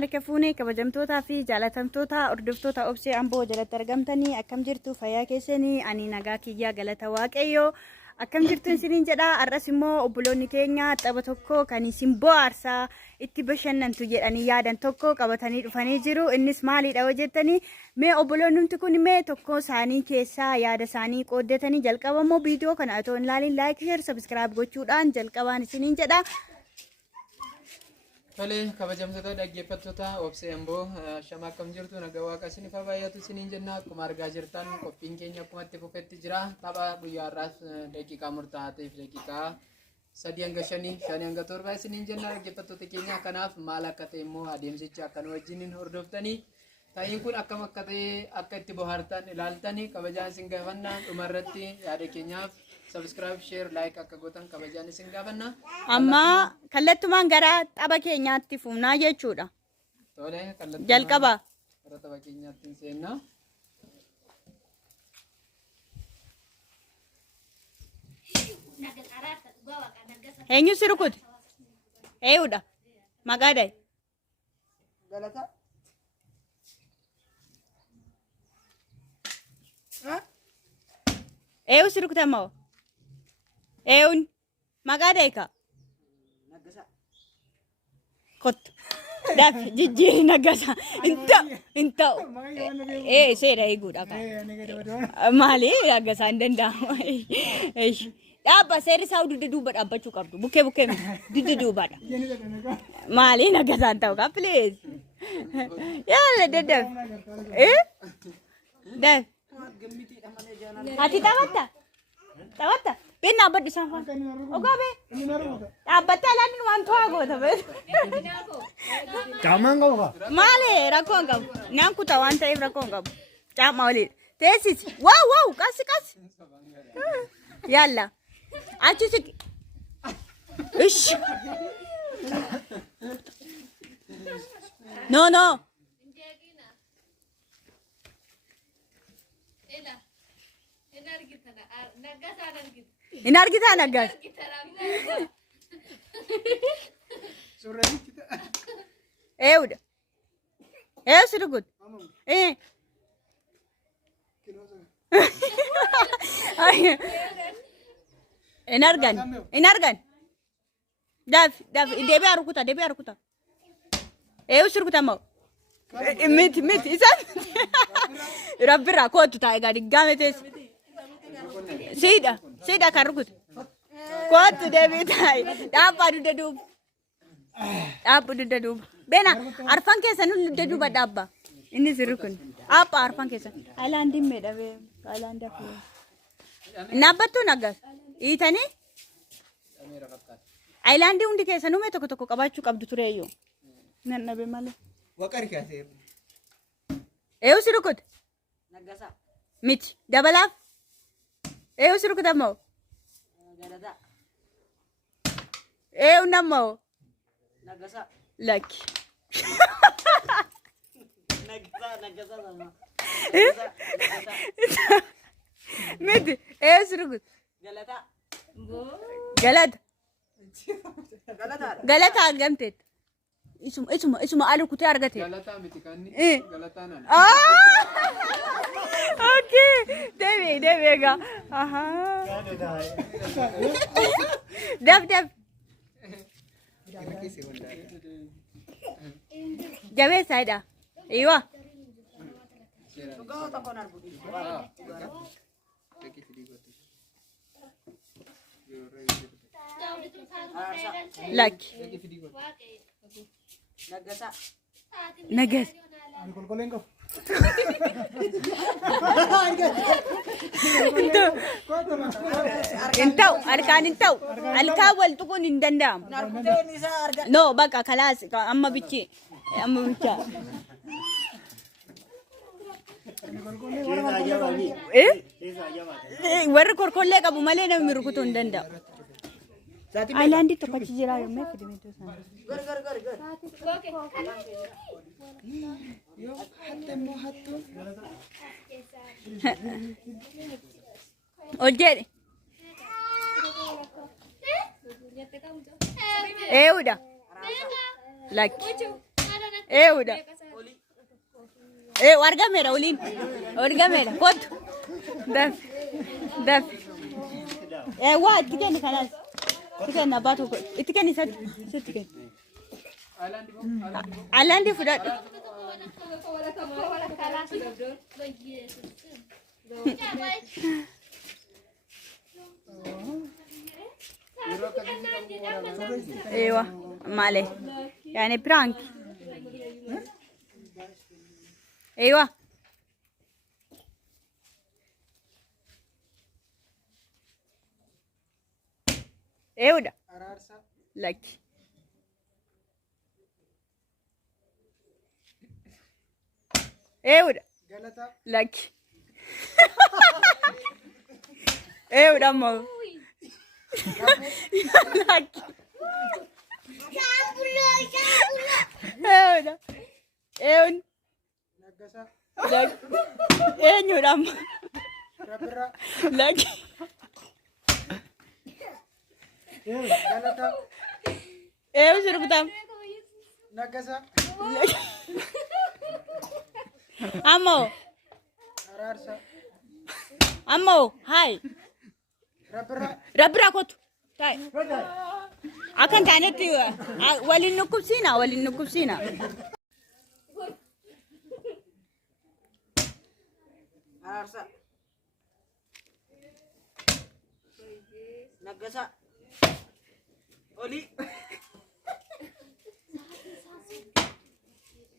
أركفوني كبجمتوتا في جالتمتوتا أردفتوتا أبسي أمبو جلت ترجمتني أكم جرتو فيا كيسني أني نجاكي يا جلت واقعيو أكم جرتو سنين جدا الرسمو أبلوني كينيا تبتوكو كاني سيمبو أرسا اتبشن تجي أني يادن توكو كبتاني فنيجرو إنس مالي دوجتني ما أبلونم تكوني ما توكو ساني كيسا ياد ساني كودتني جلكوا مو فيديو كان أتون لالين لايك شير سبسكرايب gochuudhaan jalqabaan isiniin jedha. Tole kabajamtoota dhaggeeffattoota obsee amboo shama akkam jirtu nagaa waaqa isiniif baay'atu isiniin jenna akkuma argaa jirtan qophiin keenya akkuma itti fufetti jira tapha guyyaa har'aas daqiiqaa murtaa'aa ta'eef daqiiqaa 3 hanga 5 hanga 7 isiniin jenna dhaggeeffattoota keenya kanaaf maal akka ta'e immoo adeemsicha akka nu wajjin hordoftanii taayiin kun akkam akka ta'e akka itti bohaartan ilaaltanii kabajaan isin gaafanna dhumarratti yaada keenyaaf subscribe share like akka gootan kabajaan isin gaafanna amma kallattumaan gara tapha keenyaatti fufnaa jechuudha. Tole kallattumaan jalqaba gara tapha keenyaatti seenna. eenyu si rukute eeyuudha maqaadhay galata eeyu si rukute ammoo eeyuun maqaadhay ka nagasa kottu daf jijjiiri nagasa inta seera eeguudha ka maali nagasa hin danda'amu dhaabba seerri isaa dudda duuba dhaabbachuu qabdu bukkee bukkee dudda duubaadha maali nagasaan ta'u ka please yaala daddaf daf ati taphatta been dhaabbadhu isaan faana ogaa bee dhaabbattee alaanin waan to'aa goota bee caamaan qabu maali rakkoo hin qabu naan kutaa waan ta'eef rakkoo hin qabu caama waliin teessisi waaw qasi yaalla achi siqi ish no in argita nagas eeuda sirugut in argan daf deebi'aa rukuta eeyu sirukuta moo mit isan rabbirraa kootu taa'e gaa diggaame teessi siidha kan rukute kootu deebii taa'e dhaabbaa dudda duuba beena arfan keessan dudda duuba dhaabbaa inni sirri kun dhaabbaa arfan keessan haayilaandiin meedhabee haayilaandii afur naabbattuu naggas hiitanii haayilaandii hundi keessan uume tokko qabaachuu qabdu tureeyyuu nan dhabe malee waqari kaasee eeyu si rukute nagasa miti dabalaaf eeyu si rukute ammoo galata eeyu nammoo nagasa lakki nagasa sama miti eeyu si rukute galata galata argamteetta isuma alu kutee argate Galataa miti kanni galataa nana. Okay, deebi'ee egaa daf jabeessaadha iwa like nagasa nagas kolkoleen qabu intau alkaan intau alkaan wal tuquun hin danda'amu narkuteen isaa arga no bakka kalaas amma bichi warri korkollee qabu malee namni rukutuu hin danda'u Ailaandi tokko achi jira yommuu fidimeetu sana. Yoo hatte immoo hattu. Hojjedhe. Eewudha. Lakki. udah. Warga merah ulin. Warga merah. Kot. Daf. Daf. Wah, tiga ni kanas. Tiga na batu. Tiga ni satu. Tiga. Alan di fudat. ايوه مالي يعني برانك ايوه ايوه ده لك ايوه ده لك ايوه ده مو لك ايوه ده ايوه لك ايوه ده لك ايوه شنو بتعمل عمو هاي ربرا كنت طيب akan tanya tu walin nukup sina Arsa. Nagasa. Oli.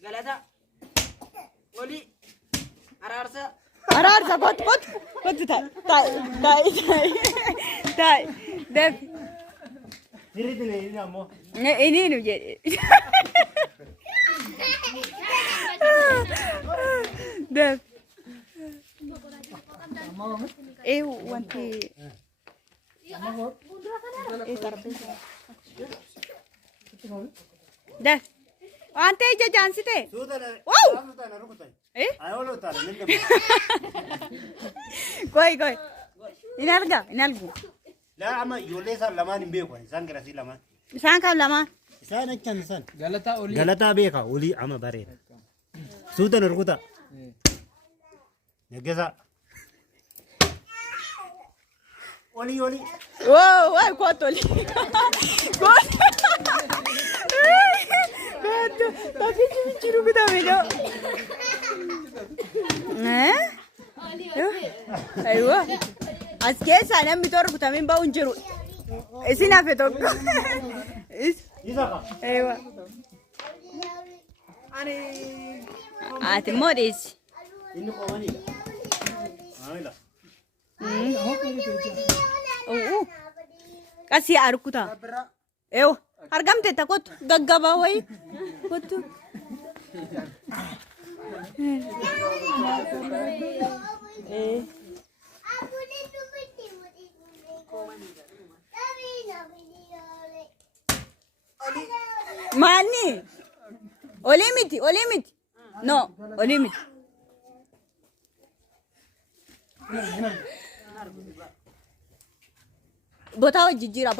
Galata. Oli. Ararsa. kot tai def ini amo. ini nu jadi def wanti def ante jajan site wow koi inalgu لا أما يولي صار لمان بيكو إنسان كراسي لمان san kam lama إنسان أكتر إنسان galata oli غلطة بيكا ولي أما بارين سودا نركوتا نجزا ولي wow kotol tapi ciru kita beda aywa aske sana mitor kutamin ba unjiru isina fetok إذا aywa ati modis إنه كماني لا kasi arukuta argamte takot gaggaba way kotu mani olimiti no olimiti Bota wal jijjira.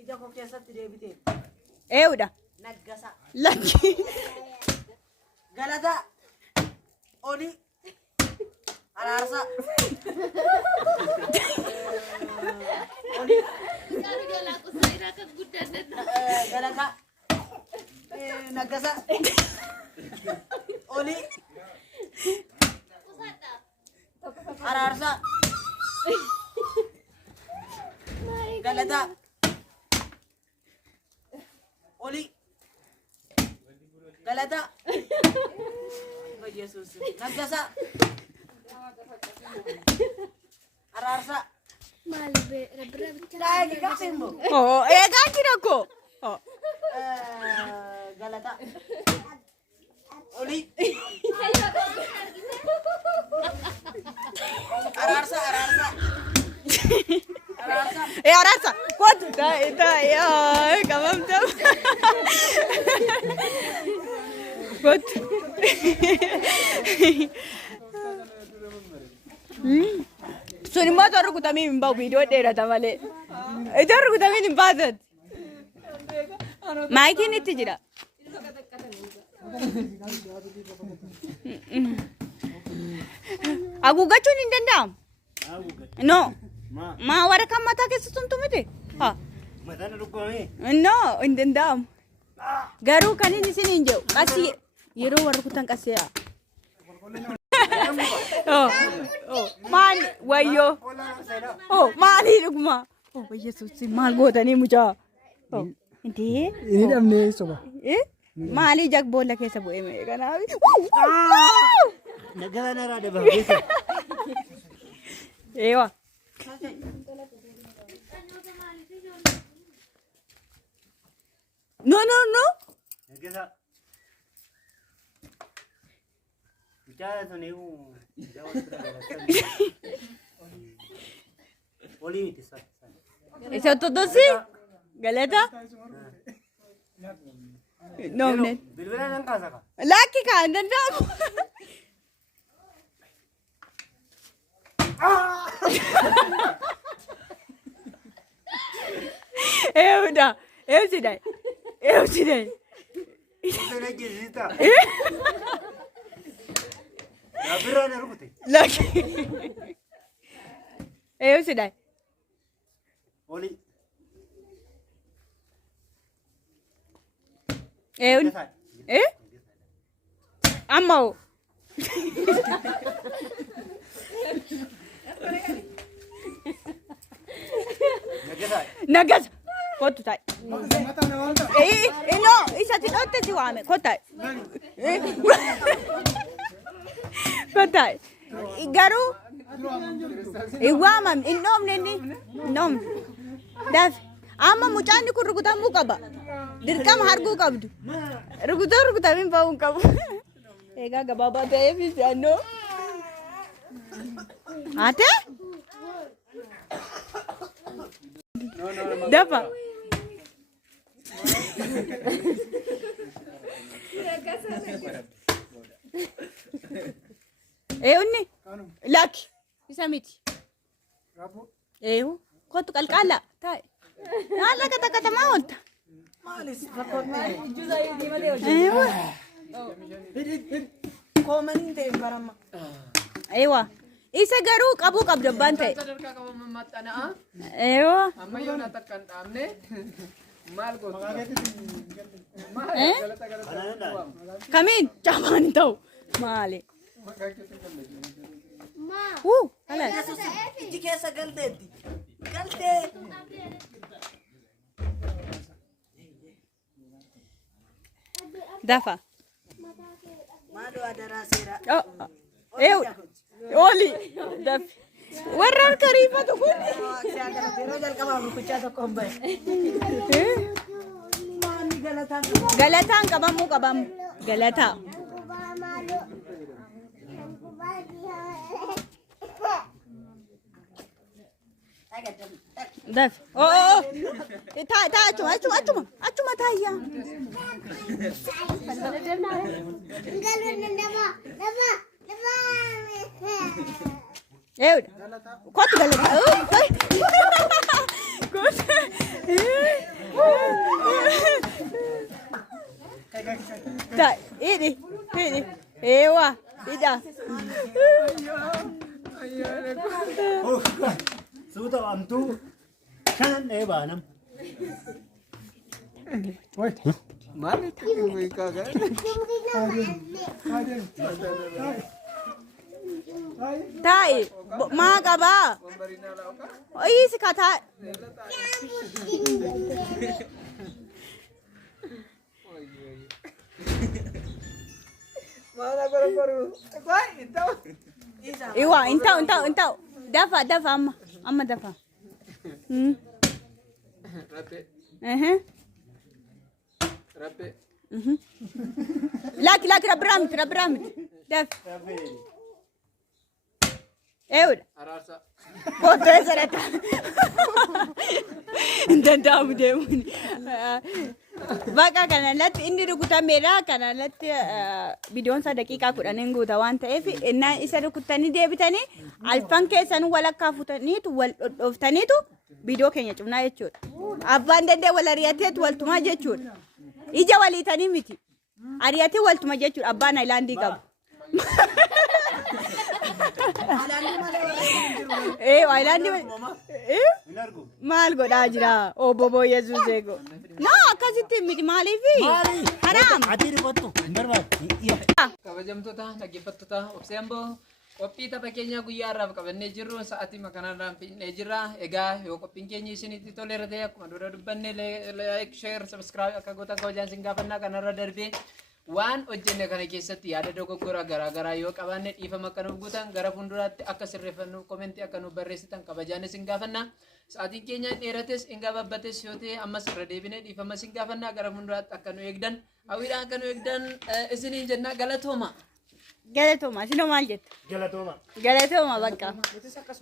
Ija kok kesat dia bitin. Udah. Nagasa. Lagi. Galata. Oli. Ararsa. Oli. Galata. Nagasa. Oli. Ararsa. Galata. Oli. Galata. Oh Yesus. Nagasa. Ararsa. Lagi kapten mo. Oh, ganti ako. Oh. Galata. Oli. Ararsa. Ararsa. What? Ita ya, kamam tam. What? Suni motor ku tami mbau video dera tamale. Itu rukutamin hin baasat. Maayikiin itti jira. Haguuggachuun hin danda'amu. No. Maa warra kan mataa keessa tumtu miti. Mataan dhukkubame. No, hin danda'amu. Garuu kan inni isiniin jedhu qasii yeroo warra kutan qasiidha. Maali wayyoo. Maali dhuguma. Yesuus maal gootanii mucaa. Intee. Ini dhabnee soba. Maali jak boolla keessa bu'ee mee kanaaf. Nagaa naraa dabageessa. Eewa. No. Nagaa. Bicara tu ni Oli miti sa. Isa todo si? Galeta? No, net. Bilbila nang kasa ka. Laki ka, ang dandam. Udah. Sudah. Sudah. Ito na gisita. Nabira na rukuti. Laki. Sudah. Oli. Amau. Nagas. Kotu tai. No, isa tidotte si wame. Kotai. Kotai. Garu. Iwamam innom neni. Nom. Das. Amma mucaan kun rukutamuu qaba. Dirqama harguu qabdu. Rukutamin ba'uun qabu. Egaa gabaabaa ta'eef isaannoo. Ate? Dafa. Unni? Laki. Isa miti. Kottu qalqaalla. Taa'e. Haala katamaa oolta. Maalis fakkootee. Koomanii ta'e barama. Eewa. Isa garuu qabuu qabdu abbaan ta'e. Sadarkaa qabaman maxxana'a. Eewa. Ammayyoon haa takka hin dhaabne. Maal gootu? Kamiin caamaan ta'u maali? Ala. Iji keessa galteetti. Galtee. Dafa. Maaloo adaraa seera. Oli. Dafi. Warra kariifatu kun. Yeroo jalqabaa rukuchaa tokko hin bahe. Maanni galataan. Galataan qabamu. Galataa. Daf. Achuma taayyaa. Kottu galataa. Hidhi. Eewa. Hidha. Suuta amtuu kan eebaanam. Maalitti hiikaa gara? Taa'e maa qabaa? Oyiisi kataa. Maala gorogoru. Iwa, intau. Dafa amma dafa. Rappe. Laki rabbiramit. Daf. Araarsa. Kottee sarata. Danda'amu deemuun. Bakka kanarratti inni rukutameera. Kanarratti viidiyoon isaa daqiiqaa 10 guuta waan ta'eef innaan isa rukutanii deebitanii alfan keessan walakkaa futaniitu wal dhodhoftaniitu Video keenya cufnaa jechuudha. Abbaan dandee wal ari'ateetu waltumaa jechuudha. Ija waliitanii miti. Ari'atee waltuma jechuudha. Abbaan Haayilaandii qabu. Haayilaandii maal godhaa jira? Obbo Yesuus eego. No akkasitti miti maaliifi? Haraam. Kabajamtoota dhaggeeffattoota obsee amboo qophii tapha keenya guyyaa irraaf qabannee jirru sa'aatii kanarraan finnee jirra. Egaa yoo qophiin keenya isinitti toleera ta'e akkuma dura dubbanne like, share, subscribe akka gootan kabajaan isin gaafannaa kanarra darbee waan hojjenne kana keessatti yaada dogoggora garaagaraa yoo qabaanne dhiifama akka nuuf guutan gara fuulduraatti akka sirreeffannu komentii akka nuuf barreessitan kabajaan isin gaafannaa. Sa'aatiin keenya dheerates hin gabaabates yoo ta'e ammas irra deebinee dhiifama isin gaafannaa gara fuulduraatti akka nu eegdan hawwiidhaan akka nu eegdan isiniin jenna galatooma. Galatoma, sino maal jette? Galatoma bakka.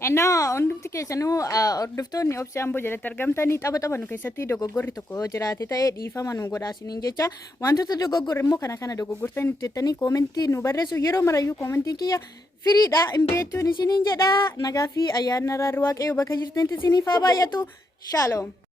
Ennaa hundumti keessanuu hordoftoonni obsee amboo jalatti argamtanii tapha nu keessatti dogoggorri tokko jiraate ta'ee dhiifama nu godhaa isiniin jecha wantoota dogoggorri immoo kana dogoggortanii jettanii koomentii nu barreessu yeroo marayyuu koomentiin kiyya firiidha hin beektuun isiniin jedha nagaa fi ayyaana Waaqayyoo bakka jirtanitti isiniif haa baay'atu. Shalom.